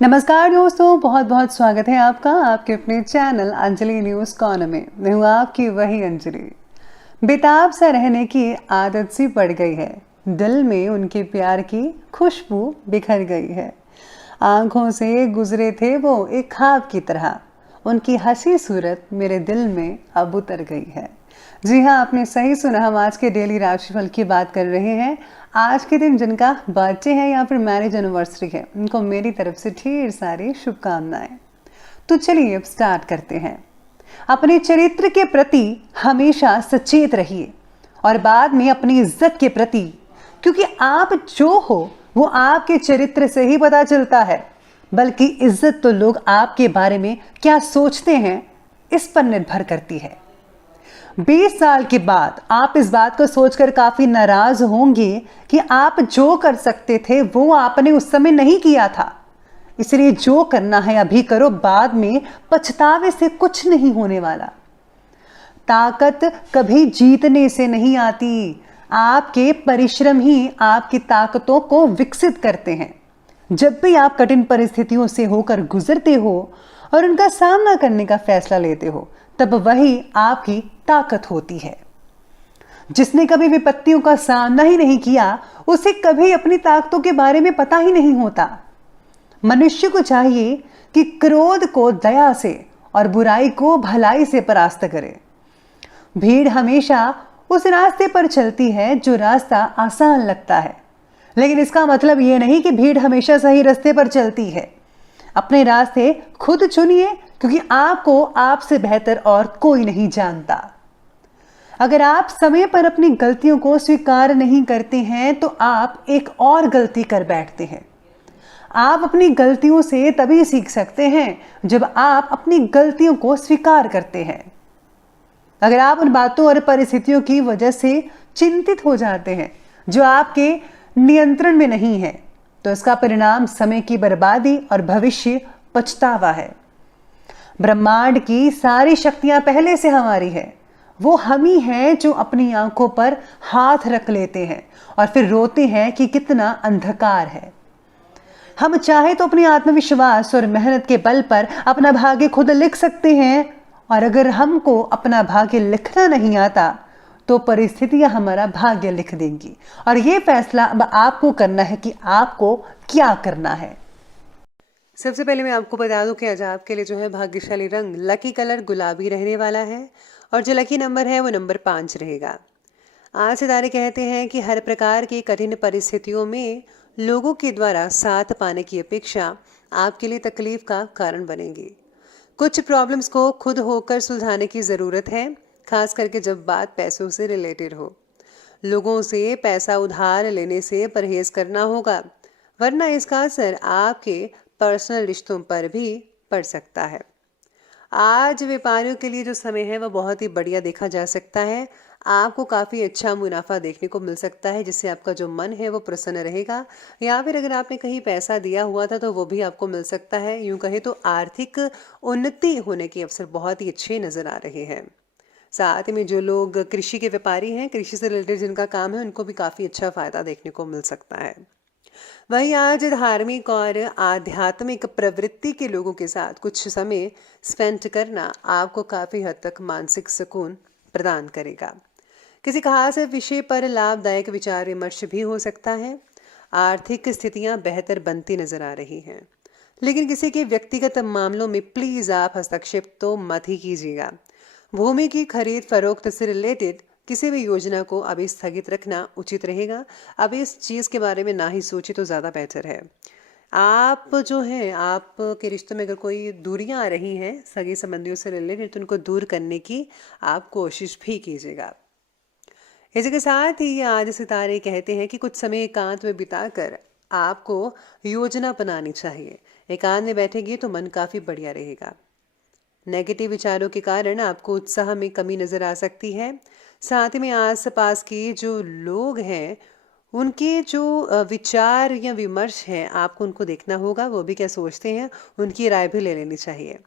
नमस्कार दोस्तों, बहुत बहुत स्वागत है आपका आपके अपने चैनल अंजलि न्यूज़ कॉर्नर में। मैं हूँ आपकी वही अंजलि। बेताब सा रहने की आदत सी पड़ गई है, दिल में उनके प्यार की खुशबू बिखर गई है। आंखों से गुजरे थे वो एक ख्वाब की तरह, उनकी हंसी सूरत मेरे दिल में अब उतर गई है। जी हाँ, आपने सही सुना, हम आज के डेली राशिफल की बात कर रहे हैं। आज के दिन जिनका बर्थडे है या फिर मैरिज एनिवर्सरी है, उनको मेरी तरफ से ढेर सारी शुभकामनाएं। तो चलिए अब स्टार्ट करते हैं। अपने चरित्र के प्रति हमेशा सचेत रहिए और बाद में अपनी इज्जत के प्रति, क्योंकि आप जो हो वो आपके चरित्र से ही पता चलता है। बल्कि इज्जत तो लोग आपके बारे में क्या सोचते हैं इस पर निर्भर करती है। 20 साल के बाद आप इस बात को सोचकर काफी नाराज होंगे कि आप जो कर सकते थे वो आपने उस समय नहीं किया था। इसलिए जो करना है अभी करो, बाद में पछतावे से कुछ नहीं होने वाला। ताकत कभी जीतने से नहीं आती, आपके परिश्रम ही आपकी ताकतों को विकसित करते हैं। जब भी आप कठिन परिस्थितियों से होकर गुजरते हो और उनका सामना करने का फैसला लेते हो, तब वही आपकी ताकत होती है। जिसने कभी विपत्तियों का सामना ही नहीं किया, उसे कभी अपनी ताकतों के बारे में पता ही नहीं होता। मनुष्य को चाहिए कि क्रोध को दया से और बुराई को भलाई से परास्त करे। भीड़ हमेशा उस रास्ते पर चलती है जो रास्ता आसान लगता है, लेकिन इसका मतलब यह नहीं कि भीड़ हमेशा सही रास्ते पर चलती है। अपने रास्ते खुद चुनिए, क्योंकि आपको आपसे बेहतर और कोई नहीं जानता। अगर आप समय पर अपनी गलतियों को स्वीकार नहीं करते हैं तो आप एक और गलती कर बैठते हैं। आप अपनी गलतियों से तभी सीख सकते हैं जब आप अपनी गलतियों को स्वीकार करते हैं। अगर आप उन बातों और परिस्थितियों की वजह से चिंतित हो जाते हैं जो आपके नियंत्रण में नहीं है, तो इसका परिणाम समय की बर्बादी और भविष्य पछतावा है। ब्रह्मांड की सारी शक्तियां पहले से हमारी है। वो हम ही हैं जो अपनी आंखों पर हाथ रख लेते हैं और फिर रोते हैं कि कितना अंधकार है। हम चाहे तो अपने आत्मविश्वास और मेहनत के बल पर अपना भाग्य खुद लिख सकते हैं, और अगर हमको अपना भाग्य लिखना नहीं आता तो परिस्थितियां हमारा भाग्य लिख देंगी। और ये फैसला अब आपको करना है कि आपको क्या करना है। सबसे पहले मैं आपको बता दूं कि आज आपके लिए जो है भाग्यशाली रंग, लकी कलर गुलाबी रहने वाला है और जो लकी नंबर है वो नंबर 5 रहेगा। आज सितारे कहते हैं कि हर प्रकार की कठिन परिस्थितियों में लोगों के द्वारा साथ पाने की अपेक्षा आपके लिए तकलीफ का कारण बनेगी। कुछ प्रॉब्लम्स को खुद होकर सुलझाने की ज़रूरत है, खास करके जब बात पैसों से रिलेटेड हो। लोगों से पैसा उधार लेने से परहेज करना होगा, वरना इसका असर आपके पर्सनल रिश्तों पर भी पड़ सकता है। आज व्यापारियों के लिए जो समय है वह बहुत ही बढ़िया देखा जा सकता है। आपको काफ़ी अच्छा मुनाफा देखने को मिल सकता है, जिससे आपका जो मन है वो प्रसन्न रहेगा। या फिर अगर आपने कहीं पैसा दिया हुआ था तो वो भी आपको मिल सकता है। यूं कहें तो आर्थिक उन्नति होने के अवसर बहुत ही अच्छे नज़र आ रहे हैं। साथ में जो लोग कृषि के व्यापारी हैं, कृषि से रिलेटेड जिनका काम है, उनको भी काफ़ी अच्छा फ़ायदा देखने को मिल सकता है। वहीं आज धार्मिक और आध्यात्मिक प्रवृत्ति के लोगों के साथ कुछ समय स्पेंड करना आपको काफ़ी हद तक मानसिक सुकून प्रदान करेगा। किसी खास विषय पर लाभदायक विचार विमर्श भी हो सकता है। आर्थिक स्थितियां बेहतर बनती नजर आ रही हैं, लेकिन किसी के व्यक्तिगत मामलों में प्लीज़ आप हस्तक्षेप तो मत ही कीजिएगा। भूमि की खरीद फरोख्त से रिलेटेड किसी भी योजना को अभी स्थगित रखना उचित रहेगा। अभी इस चीज़ के बारे में ना ही सोचे तो ज़्यादा बेहतर है। आप जो हैं, आपके रिश्तों में अगर कोई दूरियां आ रही हैं सगे संबंधियों से रिलेटेड, तो उनको दूर करने की आप कोशिश भी कीजिएगा। इसी के साथ ही आज सितारे कहते हैं कि कुछ समय एकांत में बिताकर आपको योजना बनानी चाहिए। एकांत में बैठेंगे तो मन काफ़ी बढ़िया रहेगा। नेगेटिव विचारों के कारण आपको उत्साह में कमी नज़र आ सकती है। साथ में आसपास के जो लोग हैं उनके जो विचार या विमर्श हैं, आपको उनको देखना होगा, वो भी क्या सोचते हैं, उनकी राय भी ले लेनी चाहिए।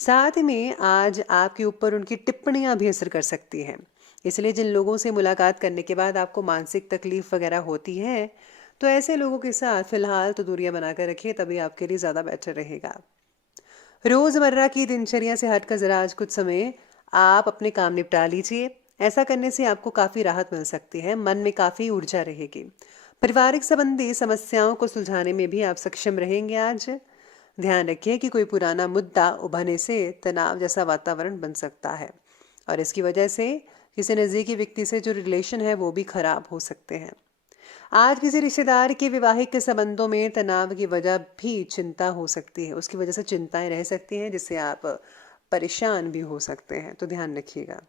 साथ में आज आपके ऊपर उनकी टिप्पणियां भी असर कर सकती हैं। इसलिए जिन लोगों से मुलाकात करने के बाद आपको मानसिक तकलीफ वगैरह होती है, तो ऐसे लोगों के साथ फिलहाल तो दूरियां बनाकर रखिए, तभी आपके लिए ज़्यादा बेटर रहेगा। रोज़मर्रा की दिनचर्या से हटकर ज़रा आज कुछ समय आप अपने काम निपटा लीजिए। ऐसा करने से आपको काफ़ी राहत मिल सकती है, मन में काफ़ी ऊर्जा रहेगी। पारिवारिक संबंधी समस्याओं को सुलझाने में भी आप सक्षम रहेंगे आज। ध्यान रखिए कि कोई पुराना मुद्दा उभरने से तनाव जैसा वातावरण बन सकता है और इसकी वजह से किसी नज़दीकी व्यक्ति से जो रिलेशन है वो भी खराब हो सकते हैं। आज किसी रिश्तेदार के वैवाहिक संबंधों में तनाव की वजह भी चिंता हो सकती है, उसकी वजह से चिंताएं रह सकती हैं जिससे आप परेशान भी हो सकते हैं, तो ध्यान रखिएगा।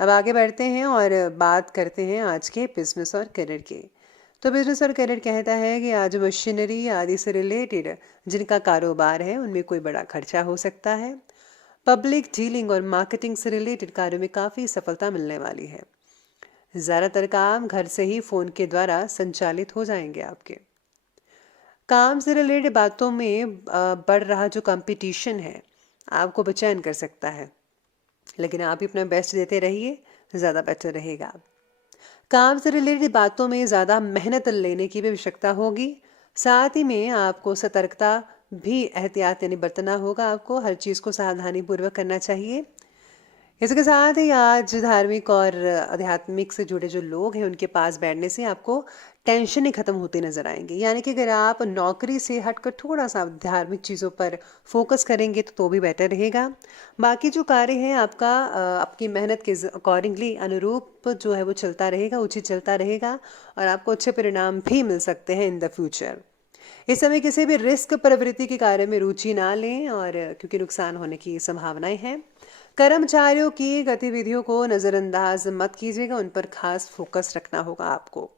अब आगे बढ़ते हैं और बात करते हैं आज के बिजनेस और करियर की। तो बिजनेस और करियर कहता है कि आज मशीनरी आदि से रिलेटेड जिनका कारोबार है उनमें कोई बड़ा खर्चा हो सकता है। पब्लिक डीलिंग और मार्केटिंग से रिलेटेड कार्यों में काफ़ी सफलता मिलने वाली है। ज़्यादातर काम घर से ही फ़ोन के द्वारा संचालित हो जाएंगे आपके। काम से रिलेटेड बातों में बढ़ रहा जो कंपटीशन है आपको बेचैन कर सकता है, लेकिन आप ही अपना बेस्ट देते रहिए, ज़्यादा बेटर रहेगा। काम से रिलेटेड बातों में ज़्यादा मेहनत लेने की भी आवश्यकता होगी। साथ ही में आपको सतर्कता भी एहतियात यानी बरतना होगा, आपको हर चीज़ को सावधानी पूर्वक करना चाहिए। इसके साथ ही आज धार्मिक और आध्यात्मिक से जुड़े जो लोग हैं उनके पास बैठने से आपको टेंशन ही खत्म होती नजर आएंगी। यानी कि अगर आप नौकरी से हटकर थोड़ा सा धार्मिक चीज़ों पर फोकस करेंगे तो भी बेटर रहेगा। बाकी जो कार्य है आपका आपकी मेहनत के अकॉर्डिंगली अनुरूप जो है वो चलता रहेगा, उचित चलता रहेगा और आपको अच्छे परिणाम भी मिल सकते हैं इन द फ्यूचर। इस समय किसी भी रिस्क प्रवृत्ति के कार्य में रुचि ना लें और क्योंकि नुकसान होने की संभावनाएं हैं। कर्मचारियों की गतिविधियों को नज़रअंदाज मत कीजिएगा, उन पर खास फोकस रखना होगा आपको।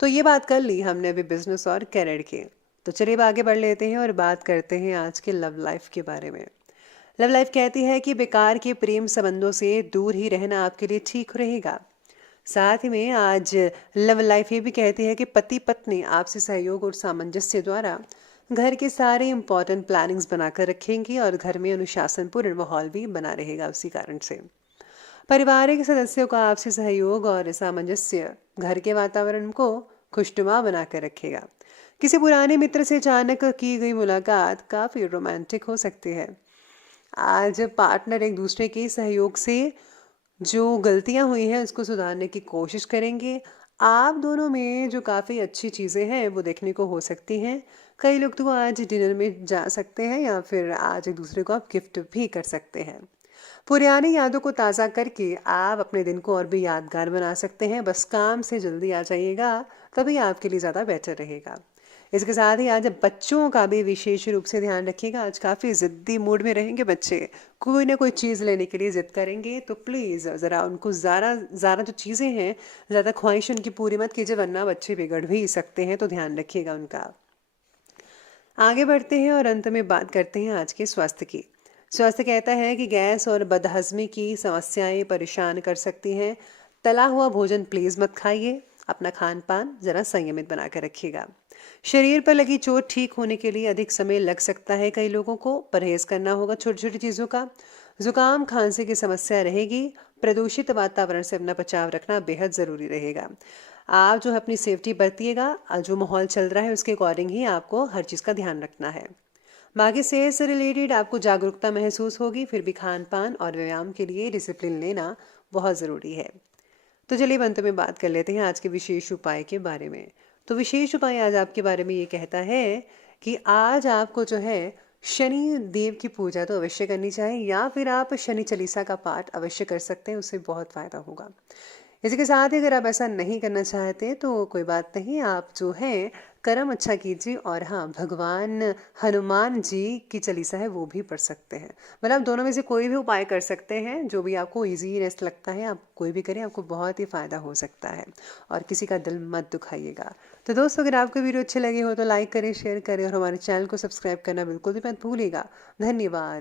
तो ये बात कर ली हमने अभी बिजनेस और करियर के। तो चलिए अब आगे बढ़ लेते हैं और बात करते हैं आज के लव लाइफ के बारे में। लव लाइफ कहती है कि बेकार के प्रेम संबंधों से दूर ही रहना आपके लिए ठीक रहेगा। साथ ही में आज लव लाइफ ये भी कहती है कि पति पत्नी आपसी सहयोग और सामंजस्य द्वारा घर के सारे इंपॉर्टेंट प्लानिंग्स बनाकर रखेंगे और घर में अनुशासनपूर्ण माहौल भी बना रहेगा। उसी कारण से पारिवारिक सदस्यों का आपसी सहयोग और सामंजस्य घर के वातावरण को खुशनुमा बनाकर रखेगा। किसी पुराने मित्र से अचानक की गई मुलाकात काफ़ी रोमांटिक हो सकती है। आज पार्टनर एक दूसरे के सहयोग से जो गलतियां हुई हैं उसको सुधारने की कोशिश करेंगे। आप दोनों में जो काफ़ी अच्छी चीज़ें हैं वो देखने को हो सकती हैं। कई लोग तो आज डिनर में जा सकते हैं या फिर आज एक दूसरे को आप गिफ्ट भी कर सकते हैं। पुरानी यादों को ताज़ा करके आप अपने दिन को और भी यादगार बना सकते हैं। बस काम से जल्दी आ जाइएगा, तभी आपके लिए ज़्यादा बेटर रहेगा। इसके साथ ही आज बच्चों का भी विशेष रूप से ध्यान रखिएगा। आज काफ़ी ज़िद्दी मूड में रहेंगे बच्चे, कोई ना कोई चीज़ लेने के लिए ज़िद करेंगे, तो प्लीज़ ज़रा उनको ज़्यादा ज़्यादा जो चीज़ें हैं ज़्यादा ख्वाहिश उनकी पूरी मत कीजिए, वरना बच्चे बिगड़ भी सकते हैं, तो ध्यान रखिएगा उनका। आगे बढ़ते हैं और अंत में बात करते हैं आज के स्वास्थ्य की। स्वास्थ्य कहता है कि गैस और बदहजमी की समस्याएं परेशान कर सकती हैं। तला हुआ भोजन प्लीज़ मत खाइए। अपना खान पान ज़रा संयमित बनाकर रखिएगा। शरीर पर लगी चोट ठीक होने के लिए अधिक समय लग सकता है। कई लोगों को परहेज करना होगा छोटी छोटी चीज़ों का। जुकाम खांसी की समस्या रहेगी। प्रदूषित वातावरण से अपना बचाव रखना बेहद ज़रूरी रहेगा। आप जो है अपनी सेफ्टी बरतिएगा, जो माहौल चल रहा है उसके अकॉर्डिंग ही आपको हर चीज़ का ध्यान रखना है। बाकी सेहत से रिलेटेड आपको जागरूकता महसूस होगी, फिर भी खान पान और व्यायाम के लिए डिसिप्लिन लेना बहुत ज़रूरी है। तो चलिए अंत में बात कर लेते हैं आज के विशेष उपाय के बारे में। तो विशेष उपाय आज आपके बारे में ये कहता है कि आज आपको जो है शनि देव की पूजा तो अवश्य करनी चाहिए, या फिर आप शनि चालीसा का पाठ अवश्य कर सकते हैं, उससे बहुत फ़ायदा होगा। इसके साथ ही अगर आप ऐसा नहीं करना चाहते तो कोई बात नहीं, आप जो है कर्म अच्छा कीजिए और हाँ, भगवान हनुमान जी की चालीसा है वो भी पढ़ सकते हैं। मतलब दोनों में से कोई भी उपाय कर सकते हैं, जो भी आपको ईजीनेस लगता है आप कोई भी करें, आपको बहुत ही फ़ायदा हो सकता है और किसी का दिल मत दुखाइएगा। तो दोस्तों, अगर आपको वीडियो अच्छे लगे हो तो लाइक करें, शेयर करें और हमारे चैनल को सब्सक्राइब करना बिल्कुल भी मत भूलिएगा। धन्यवाद।